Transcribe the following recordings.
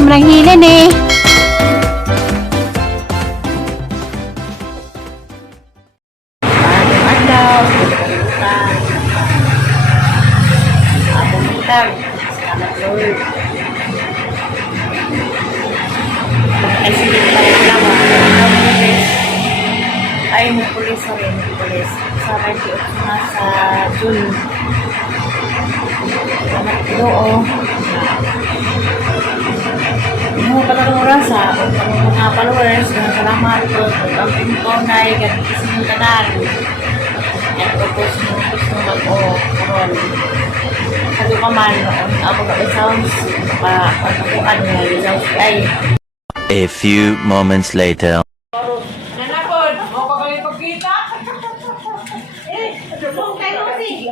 si Manang Helen eh. Adlaw, pumunta. Salamat Lord. Ay, sige, ay, may pulis sa rin, pulis. Sa 98 na sa June. Salamat Oo. Mo patarong oras sa mga followers, salamat po ang pinunay ganit sa tanan. At tapos mo gusto mag-o-roll. Sabi ko man, ako ka sounds pa pagkukuan nga results ay. A few moments later. Nanapod, mo pa kayo pagkita? Kung kayo kasi,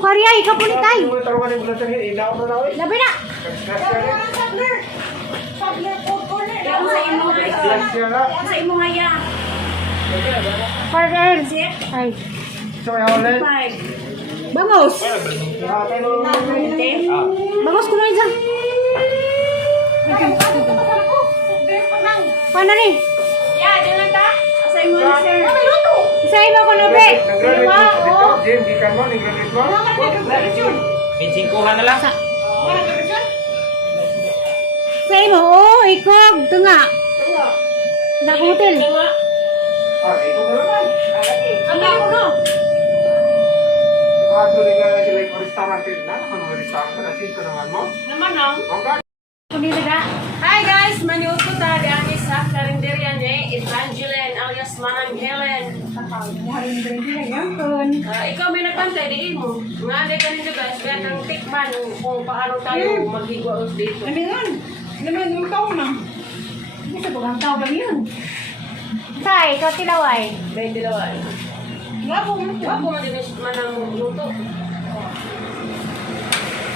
Korea, ikaw po nitay. Labi na. Sa imo nga ya. Partner. Ay. Bangos. Bangos ko na dyan. Paano rin? Ya, dyan lang ta. Sa imo ni sir. Sa imo ko na be. Pinsingkuhan na lang. Sa imo, oh, ikog. Ito nga. Sa hotel. Ang ako no. Naman no. Kunili ka. Hi guys, maniud ko ta di ang isa karinderya ni Evangeline alias Manang Helen. Ikaw may nagpantay di mo. Nga di kanina guys, kaya nang tikman kung paano tayo maghigwaos dito. Naman yung taon na. Hindi sa bugang tao ba yun? Say, ikaw tilaway. 22. Wapo man din manang luto.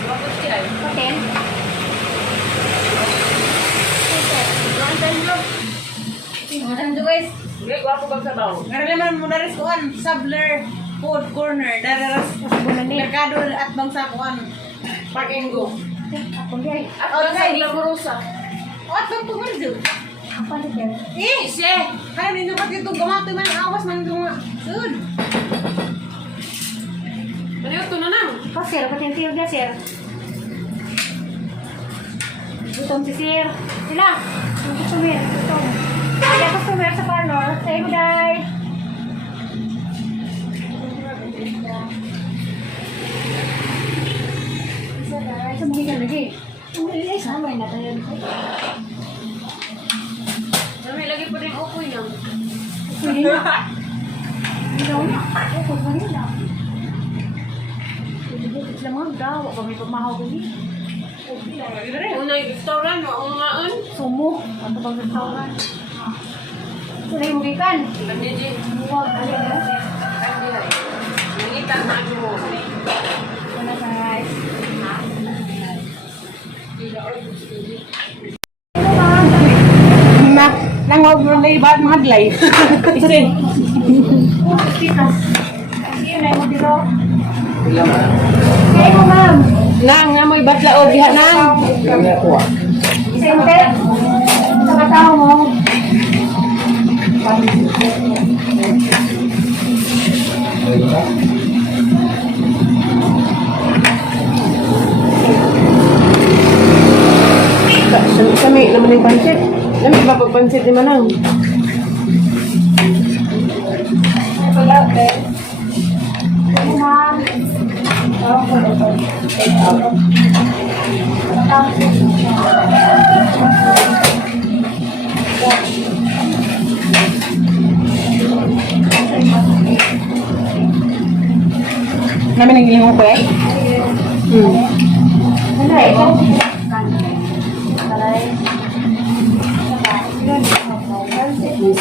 Wapo siya. Hotel. Ano guys? Hindi, wapo bang sabaw? Ngaralaman mo na rin kuan, Sabler Food Corner, dararas merkado at bangsa kuan. Park and go. Ako di. At sa Glamurosa. At bang tumarjo? Apa ni Kel? Siya! Kaya ninyo pati itong gamatoy man ang awas man itong sud. Ano yun? Ito na nang. Sir, pati yung dia sir. Gutom si sir. Sila. Yung customer. Gutom. Kaya customer sa parlor. Say mo day. Isa day. Sa mga ka lagi. Ay, sama na tayo. May lagi pa rin ukoy yan. Pwede na. Ikaw na. Ako, pwede na. Pwede sila mga daw. Kami pagmahaw ko niya. Unay restaurant, maungaan. Sumo. Ano bang restaurant? Sila yung gikan. Hindi, Ji. Huwag. Alin na. Hindi, ay. Nangitan na mo. Ano guys? Nangawag mo na ibad mga glay. Isin. Pitas. Sige, may mo dito. Kaya mo ma'am. Nang nga mo ibad la o diha nang. Isa yung te. Sa katao mo. Kami naman yung pansit. Kami ba pagpansit ni Manang? Wala, te. Kaya mo ma'am. Namin ang iyong ko eh. Ano, ikaw?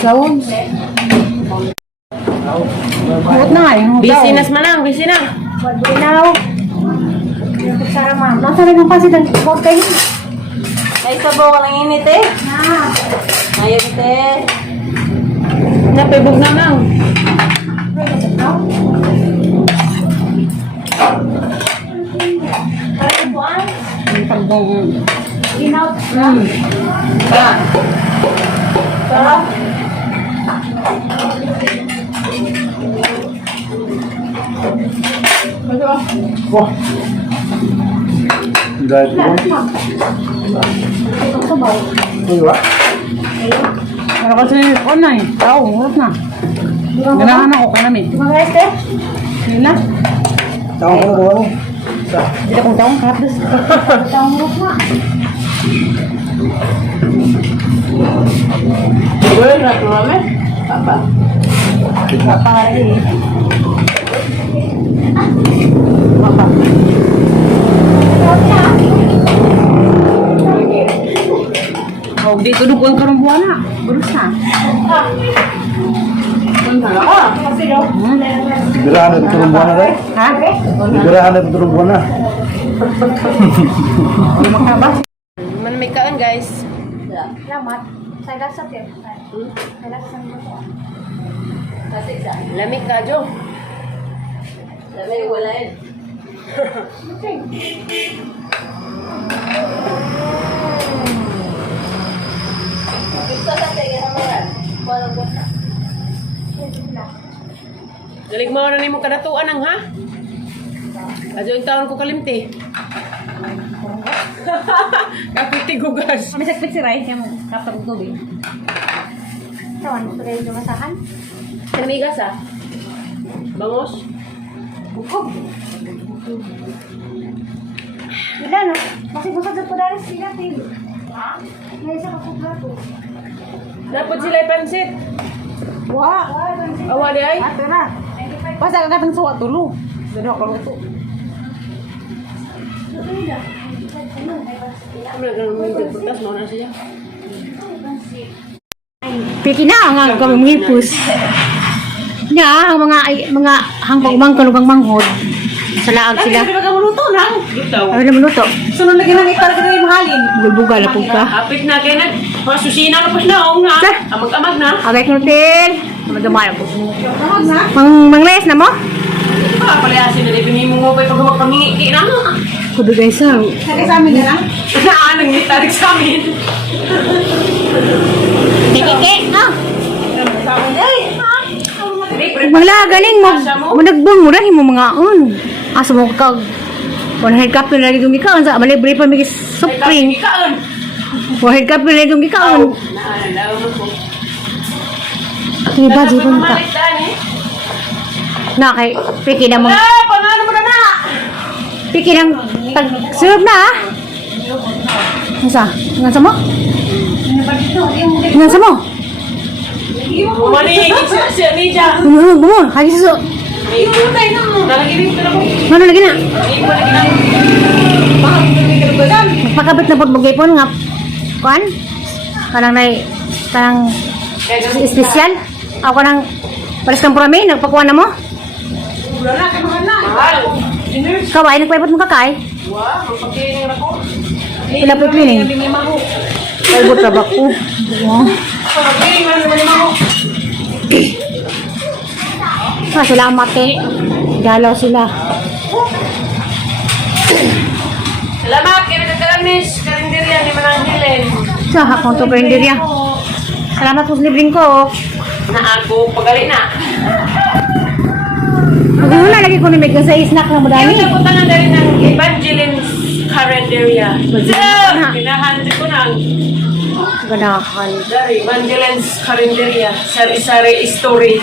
Sounds. Huwag na nga yung Busy na Manang, busy na. Buat bulinaw. Sana ma'am. Nasa rin ang pasit ang huwag kayo. Ay, sabaw ka lang init eh. Ayun, te. Napibog na lang. Wah. Dahil po. Ito ba? Ano kasi online? Tao, urot na. Ganahan ako ka namin. Yun na. Tawag ko na doon. Hindi akong taong kapos. Taong urot na. Siguro na ito namin. Papa. Papari. Oh, dito duguan ka ng buwan na. Burus na. Birahan na ito buwan na rin. Ha? Birahan na ito buwan na. Manamig kaan, guys. Salamat. Saya dasar ya. Saya dasar. Lamig ka, Jo. Lamig, wala yun. Galig mo na ni mo kadatuan ang ha? Adyo yung taon ko kalimti. Kapiti gugas. Kami sakit si Rai, kaya kapag tubig. Tawan, pagay yung masahan. Kanigas ah. Bangos. Bukog. Wala na. Masih busog na po dari sila, Tim. Ha? May isa ka plato. Napod sila ipansit. Wah. Awa di ay. Ato na. Basta kagatang suwa tulo. Dado ako luto. Ano na ganun yung putas mo na siya. Piki na ang kami mihipus. Nga, ang mga hangpang kanubang manghod. Sa laag sila. Ay, ka maluto lang. Ikaw. Ano naman luto? Sunod lagi nang iparag na yung mahalin. Bulbuga na po ka. Apit na kayo na. Mga susina na po siya. Oo nga. Sir. Amag-amag na. Agay knutil. Madamaya po. Mangles na mo? Baka palayasin na rin. Pinimo mo pa yung pagpapangingiki na. Kudo guys ha. Tarik sa amin na lang. Anong tarik sa amin? Kike. Ah. Sa amin. Ay! Magla galing mo. Managbang mo rin mo mga on. Asa mo kag 100 cup na lagi dumikaon sa malibre pa mig supreme. Ikaon. 100 cup na lagi dumikaon. Naalala mo po. Ni baji pun ta. Mamalitan eh. Na kay piki na mo. Ah! Pangano mo na na! Piki nang tag serve na. Nasa? Nasa mo? Nasa mo? Bumanigit siya niya. Bumon, hagi susu. May putay na mo. Nalagirin ko na po. Mana lagi na? May lagi na. Bakit hindi ka nagbagan? Pagkabit na pagbagay po nga. Kuan? Kanang nay kanang espesyal. Ako nang pares kang purami, nagpakuha na mo. Wala na, kamahan na. Mahal. Dinners. Kaway, nagpaipot mo kakay. Wow, magpagkiling ako. Pila po cleaning. Hindi mo maho. Paibot na ba ko? Magpagkiling, wala naman yung maho. Salamat eh. Galaw sila. Salamat, kaya nagkakalamis. Karinderya ni Mananghilin. Sa akong to karinderya. Salamat po sa libreng ko. Na ako, pagali na. Mag-uno na lagi ko ni Meg sa snack na Kaya madami. napunta na rin ng Evangeline's Carinderia. Pinahandi ko na ang Ganahan. Evangeline's Carinderia. Sari-sari story.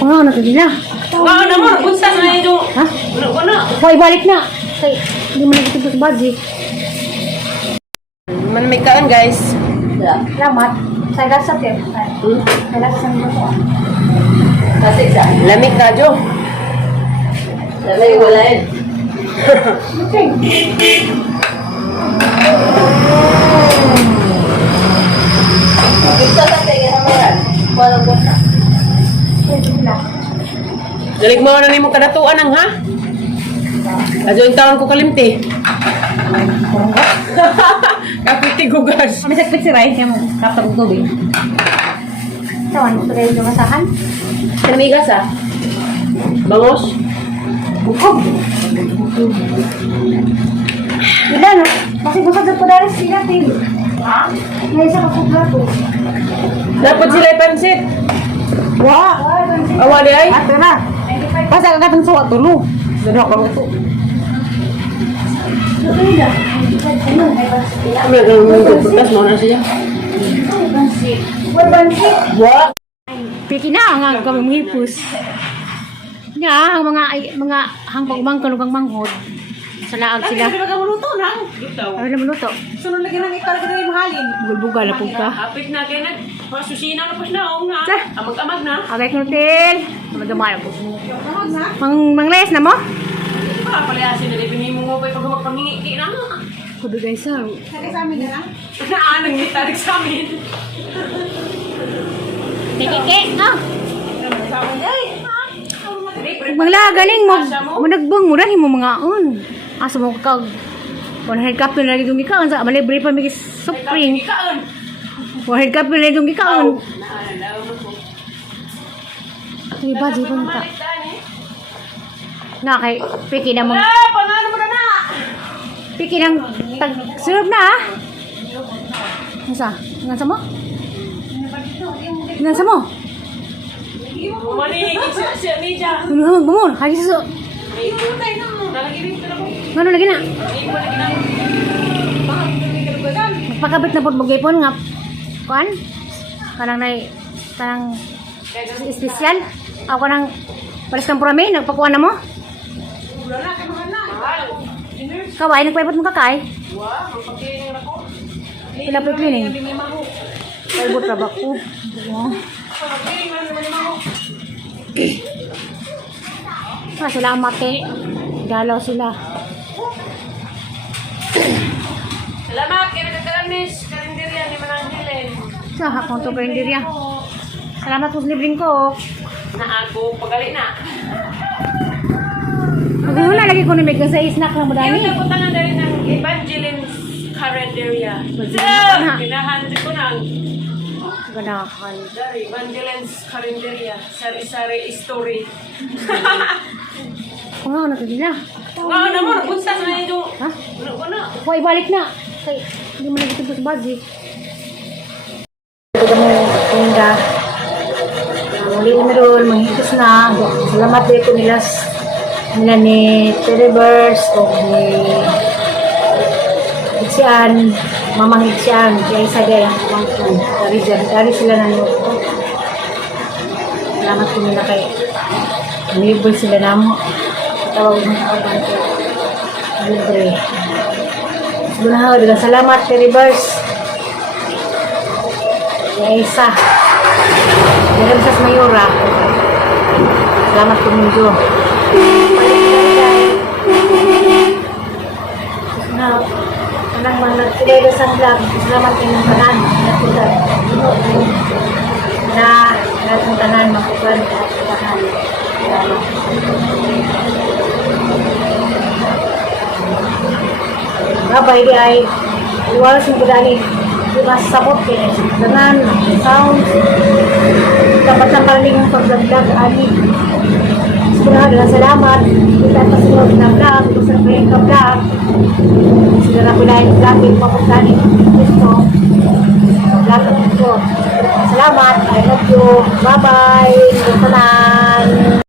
Kung nga natin nila. Nga naman, punta na yung... Ha? Ano? Hoy, balik na. Kay, hindi mo nagtipos sa budget. Manamig kaan, guys. Salamat. Saya dasar ya. Saya dasar mo. Lamig ka, Jo. Lamig, wala yun. Galig mo na ni mo kadatuan ang ha? Adyo yung taon ko kalimti. Kapit tigugas. Kami sakit si Rai, kaya mo kapag tubig. Tawan, ito kayo yung masahan. Kamigas ah. Bangos. Bukog. Wala na. Kasi busog sa padaris sila, Tim. Ha? May isa ka plato. Dapat sila ipansit. Wah. Awa di ay. Ate na. Basta ka katang suwa tulo. Dado ka luto. Kami ang bukas mo na siya. Wah. Piki na nga kami mangipus. Nga, ang mga hangpag mangkano kang manghod. Sa laag sila. Hindi ba ka maluto na? Ano na maluto? Sunod lagi ng ikar ka na mahalin. Bugal-bugal na po ka. Kapit na kaya nag. Pasusina na pa siya na. nga. Sa? Amag-amag na. Agay knutil. Magamaya po. Tawag na. Mangles na mo? Para palayasin na rin. Mo mo pa pag magpanghingi na nga. Kudo guys ha. Kaya sa amin na lang. Naanang kita sa amin. Kike, no? Sa amin, ay. Mangla galing mo. Managbang mo rin mo mga on. Asa mo kag 100 cup na lagi dumikaon sa malibre pa mig supreme. Ikaon. 100 cup na lagi dumikaon. Naalala mo po. Di ba di ba ta? Na kay piki na mo. Ah, pangano mo na na. Piki nang tag serve na ah. Nasa? Nasa mo? Nasa mo? Maligid siya niya. Ano mo? Hagi sa Nalagibig ka na po. Ano lagi na? Hindi mo lagi na. Magpakabit na pod magipon nga kuan? Kanang nay kanang espesyal. Ako kanang pares kang purami nagpakuan na mo? Kaway nagpaipot mo kakay? Wah, ang pagkiling ako. Pila po cleaning? Hindi may maho. Paibot ra ba ko? Pagkiling na naman yung maho. Ah, sila ang mate. Galaw sila. Salamat, kaya nagkakalamis. Karinderya ni Manangilin. Sa hakong to karinderya. Salamat po sa libreng ko. Na ako, pagali na. Magmuna lagi ko namig sa snack lang Kaya madami. napunta na rin ng Evangeline's Carinderia. na. Pinahandi ko na. Ganahan. Dari, Evangeline's Carinderia. Sari-sari story. Oo nga, nagkagila. Nga na mo, napunta sa na ito. Ha? Ano ko na? Huwag ibalik na. Kay, hindi mo nagtito sa budget. Ito mo, tinda. Muli na meron, manghitos na. Salamat dito nila ni Teribers o ni Hitsian, Mamang Hitsian, kaya isa gaya ang dari sila na luto. Salamat po nila kay libre sila na mo. Tawag mo sa kabante. Libre. Sunahaw, dagang salamat Teribers. Kaya isa. Dagang sa Mayura. Salamat po ninyo. Na, anang mga nagkilala sa vlog, salamat kayo ng kanan, na lahat ng kanan, makukuhan, lahat ng kanan. Salamat. Babay di ay, iwalas yung kudani, di masasabot kayo, kanan, sound, dapat ng paling ng pagdagdag, ani. Dengan selamat kita kesemua kita vlog bisa mereka vlog segera pindahin vlog di paputan itu vlog itu selamat I love you bye bye teman